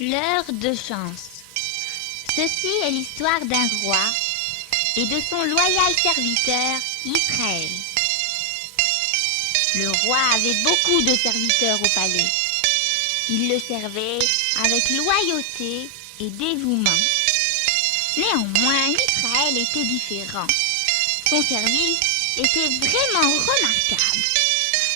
L'heure de chance. Ceci est l'histoire d'un roi et de son loyal serviteur Israël. Le roi avait beaucoup de serviteurs au palais. Il le servait avec loyauté et dévouement. Néanmoins, Israël était différent. Son service était vraiment remarquable.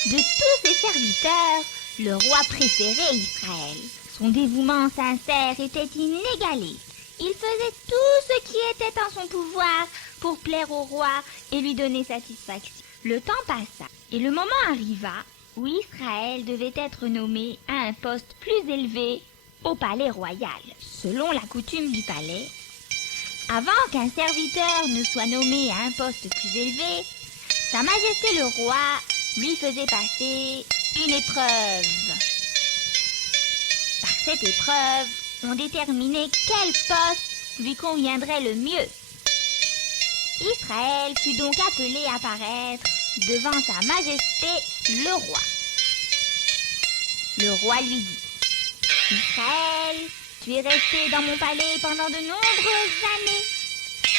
De tous ses serviteurs, le roi préférait Israël. Son dévouement sincère était inégalé. Il faisait tout ce qui était en son pouvoir pour plaire au roi et lui donner satisfaction. Le temps passa et le moment arriva où Israël devait être nommé à un poste plus élevé au palais royal. Selon la coutume du palais, avant qu'un serviteur ne soit nommé à un poste plus élevé, Sa Majesté le roi lui faisait passer une épreuve. Par cette épreuve, on déterminait quel poste lui conviendrait le mieux. Israël fut donc appelé à paraître devant Sa Majesté le roi. Le roi lui dit: Israël, tu es resté dans mon palais pendant de nombreuses années.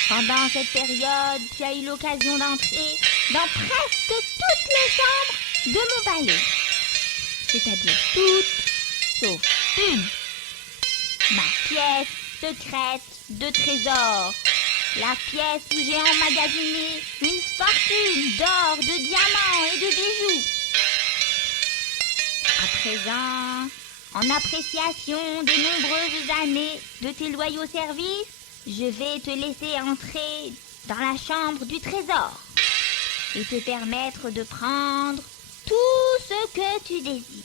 Pendant cette période, tu as eu l'occasion d'entrer dans presque toutes les chambres de mon palais. C'est-à-dire toutes, sauf une. Ma pièce secrète de trésor. La pièce où j'ai emmagasiné une fortune d'or, de diamants et de bijoux. À présent, en appréciation des nombreuses années de tes loyaux services, je vais te laisser entrer dans la chambre du trésor et te permettre de prendre tout ce que tu désires.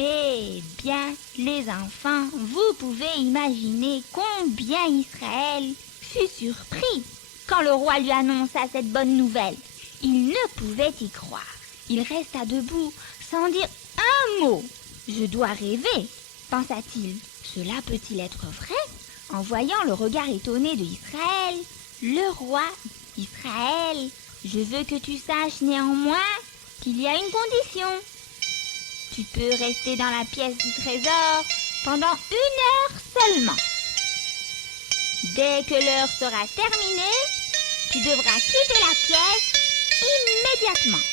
Eh bien, les enfants, vous pouvez imaginer combien Israël fut surpris quand le roi lui annonça cette bonne nouvelle. Il ne pouvait y croire. Il resta debout sans dire un mot. « Je dois rêver », pensa-t-il. « Cela peut-il être vrai ?» En voyant le regard étonné de Israël, le roi dit: « Israël, je veux que tu saches néanmoins qu'il y a une condition. Tu peux rester dans la pièce du trésor pendant 1 heure seulement. Dès que l'heure sera terminée, tu devras quitter la pièce immédiatement.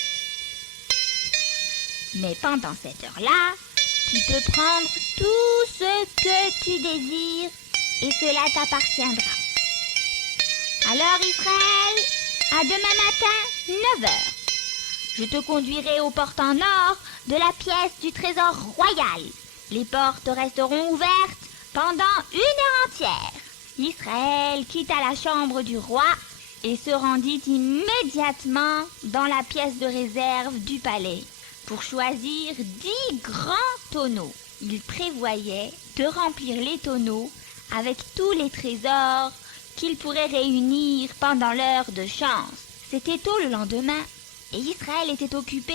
Mais pendant cette heure-là, tu peux prendre tout ce que tu désires et cela t'appartiendra. Alors Israël, à demain matin, 9 heures. Je te conduirai aux portes en or de la pièce du trésor royal. Les portes resteront ouvertes pendant 1 heure entière. » Israël quitta la chambre du roi et se rendit immédiatement dans la pièce de réserve du palais pour choisir 10 grands tonneaux. Il prévoyait de remplir les tonneaux avec tous les trésors qu'il pourrait réunir pendant l'heure de chance. C'était tôt le lendemain et Israël était occupé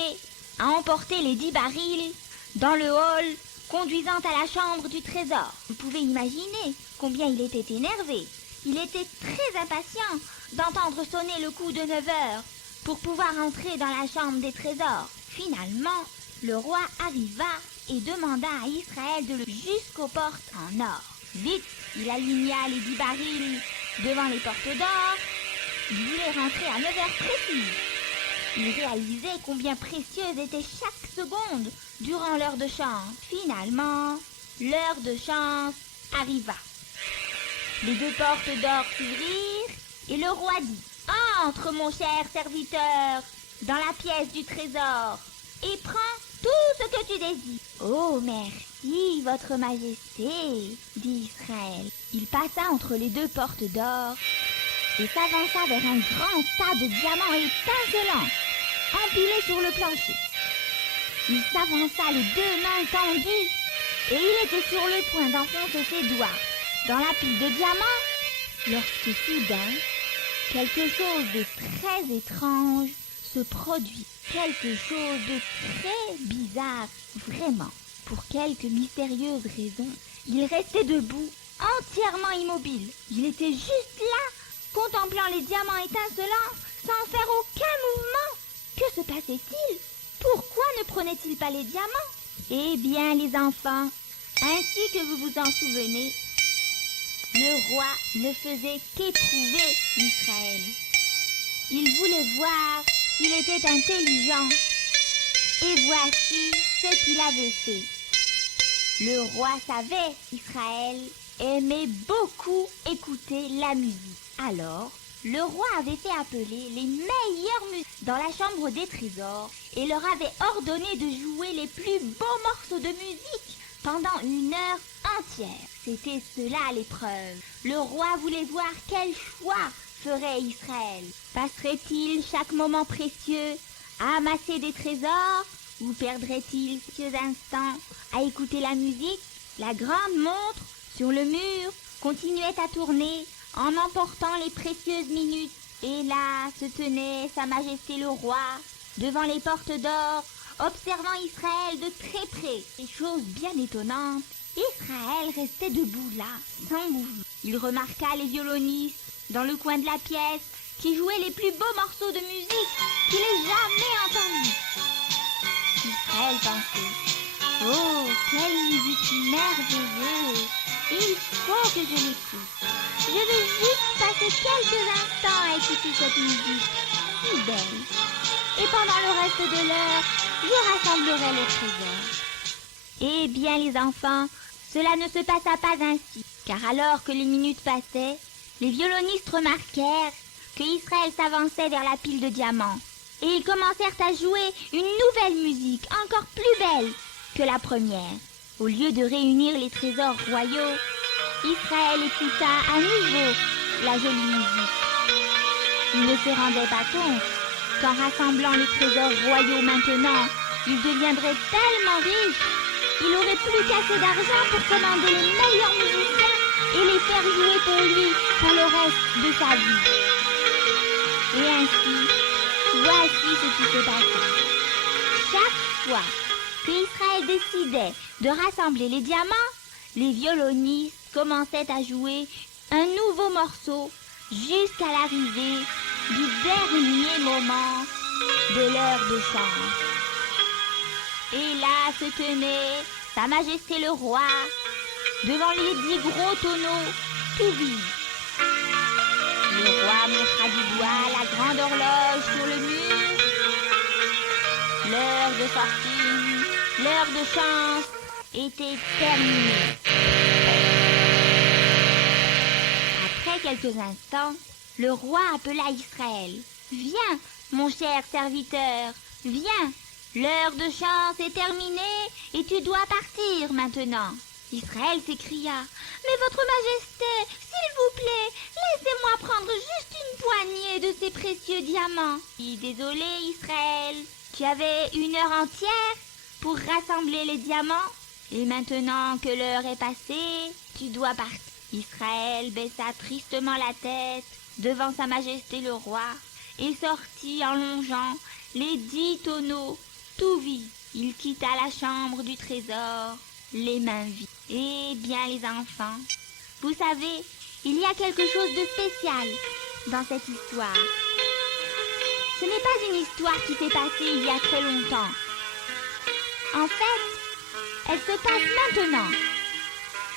à emporter les 10 barils dans le hall conduisant à la chambre du trésor. Vous pouvez imaginer combien il était énervé. Il était très impatient d'entendre sonner le coup de 9 heures pour pouvoir entrer dans la chambre des trésors. Finalement, le roi arriva et demanda à Israël de le jusqu'aux portes en or. Vite, il aligna les 10 barils devant les portes d'or. Il voulait rentrer à 9 heures précises. Il réalisait combien précieuse était chaque seconde durant l'heure de chance. Finalement, l'heure de chance arriva. Les 2 portes d'or s'ouvrirent et le roi dit: « Entre, mon cher serviteur, dans la pièce du trésor et prends tout ce que tu désires. »« Oh, merci, votre majesté, » dit Israël. Il passa entre les 2 portes d'or et s'avança vers un grand tas de diamants étincelants, empilés sur le plancher. Il s'avança les 2 mains tendues et il était sur le point d'enfoncer ses doigts dans la pile de diamants lorsque soudain, quelque chose de très étrange se produit. Quelque chose de très bizarre, vraiment. Pour quelque mystérieuse raison, il restait debout, entièrement immobile. Il était juste là, contemplant les diamants étincelants, sans faire aucun mouvement. Que se passait-il? Pourquoi ne prenait-il pas les diamants? Eh bien, les enfants, Ainsi que vous vous en souvenez, le roi ne faisait qu'éprouver Israël. Il voulait voir s'il était intelligent. Et voici ce qu'il avait fait. Le roi savait qu'Israël aimait beaucoup écouter la musique. Alors, le roi avait fait appeler les meilleurs musiciens dans la chambre des trésors et leur avait ordonné de jouer les plus beaux morceaux de musique pendant 1 heure entière. C'était cela l'épreuve. Le roi voulait voir quel choix ferait Israël. Passerait-il chaque moment précieux à amasser des trésors ou perdrait-il quelques instants à écouter la musique? La grande montre sur le mur continuait à tourner en emportant les précieuses minutes. Et là se tenait Sa Majesté le roi devant les portes d'or, observant Israël de très près. Et chose bien étonnante, Israël restait debout là, sans mouvement. Il remarqua les violonistes dans le coin de la pièce qui jouaient les plus beaux morceaux de musique qu'il ait jamais entendus. Israël pensait: oh, quelle musique merveilleuse! Il faut que je l'écoute. Je vais juste passer quelques instants à écouter cette musique si belle. Et pendant le reste de l'heure, je rassemblerai les trésors. Eh bien les enfants, cela ne se passa pas ainsi, car alors que les minutes passaient, les violonistes remarquèrent que Israël s'avançait vers la pile de diamants. Et ils commencèrent à jouer une nouvelle musique, encore plus belle que la première. Au lieu de réunir les trésors royaux, Israël écouta à nouveau la jolie musique. Il ne se rendait pas compte qu'en rassemblant les trésors royaux maintenant, il deviendrait tellement riche, il aurait plus qu'assez d'argent pour commander les meilleurs musiciens et les faire jouer pour lui pour le reste de sa vie. Et ainsi, voici ce qui se passait. Chaque fois qu'Israël décidait de rassembler les diamants, les violonistes commençaient à jouer un nouveau morceau jusqu'à l'arrivée du dernier moment de l'heure de chance. Et là se tenait Sa Majesté le roi devant les 10 gros tonneaux tout vides. Le roi montra du doigt la grande horloge sur le mur. L'heure de fortune, l'heure de chance était terminée. Après quelques instants, le roi appela Israël. « Viens, mon cher serviteur, viens. L'heure de chance est terminée et tu dois partir maintenant. » Israël s'écria: « Mais votre majesté, s'il vous plaît, laissez-moi prendre juste une poignée de ces précieux diamants. » « Désolé, Israël, tu avais 1 heure entière pour rassembler les diamants et maintenant que l'heure est passée, tu dois partir. » Israël baissa tristement la tête devant Sa Majesté le roi et sortit en longeant les 10 tonneaux tout vides. Il quitta la chambre du trésor, les mains vides. Eh bien les enfants, vous savez, il y a quelque chose de spécial dans cette histoire. Ce n'est pas une histoire qui s'est passée il y a très longtemps. En fait, elle se passe maintenant.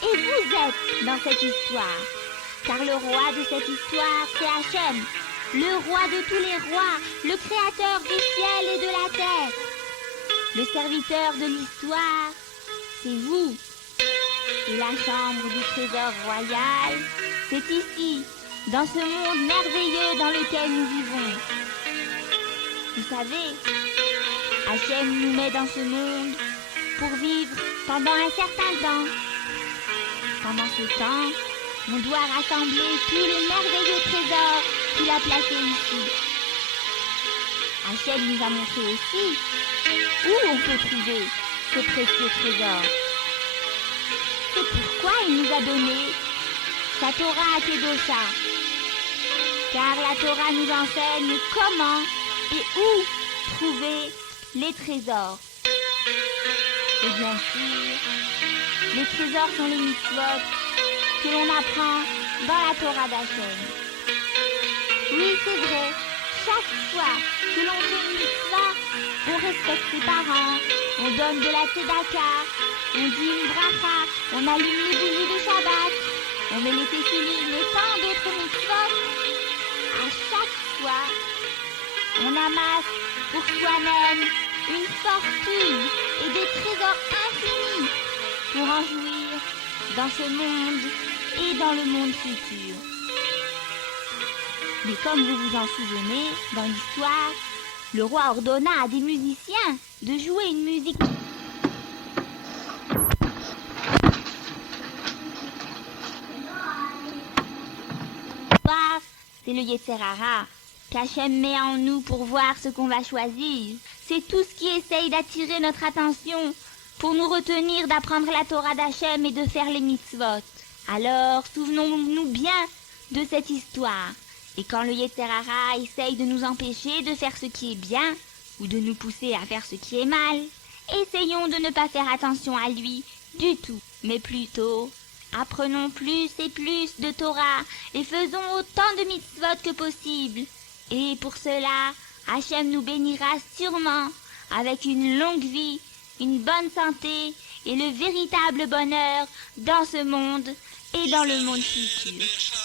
Et vous êtes dans cette histoire, car le roi de cette histoire, c'est Hachem, le roi de tous les rois, le créateur du ciel et de la terre. Le serviteur de l'histoire, c'est vous. Et la chambre du trésor royal, c'est ici, dans ce monde merveilleux dans lequel nous vivons. Vous savez, Hachem nous met dans ce monde pour vivre pendant un certain temps. Pendant ce temps, on doit rassembler tous les merveilleux trésors qu'il a placés ici. Hachem nous a montré aussi où on peut trouver ce précieux trésor. C'est pourquoi il nous a donné sa Torah Kedosha. Car la Torah nous enseigne comment et où trouver les trésors. Et bien sûr, les trésors sont les mitzvot que l'on apprend dans la Torah d'Hachem. Oui, c'est vrai, chaque fois que l'on fait une mitzvah, on respecte ses parents, on donne de la tzedaka, on dit une bracha, on allume les bougies de Shabbat, on met les tefilines et tant d'autres mitzvot. À chaque fois, on amasse pour soi-même une fortune et des trésors infinis pour en jouir dans ce monde et dans le monde futur. Mais comme vous vous en souvenez, dans l'histoire, le roi ordonna à des musiciens de jouer une musique. C'est le Yetzer Hara qu'Hachem met en nous pour voir ce qu'on va choisir. C'est tout ce qui essaye d'attirer notre attention pour nous retenir d'apprendre la Torah d'Hachem et de faire les mitzvot. Alors, souvenons-nous bien de cette histoire. Et quand le Yetzer Hara essaye de nous empêcher de faire ce qui est bien ou de nous pousser à faire ce qui est mal, essayons de ne pas faire attention à lui du tout, mais plutôt apprenons plus et plus de Torah et faisons autant de mitzvot que possible. Et pour cela, Hachem nous bénira sûrement avec une longue vie, une bonne santé et le véritable bonheur dans ce monde et dans le monde futur.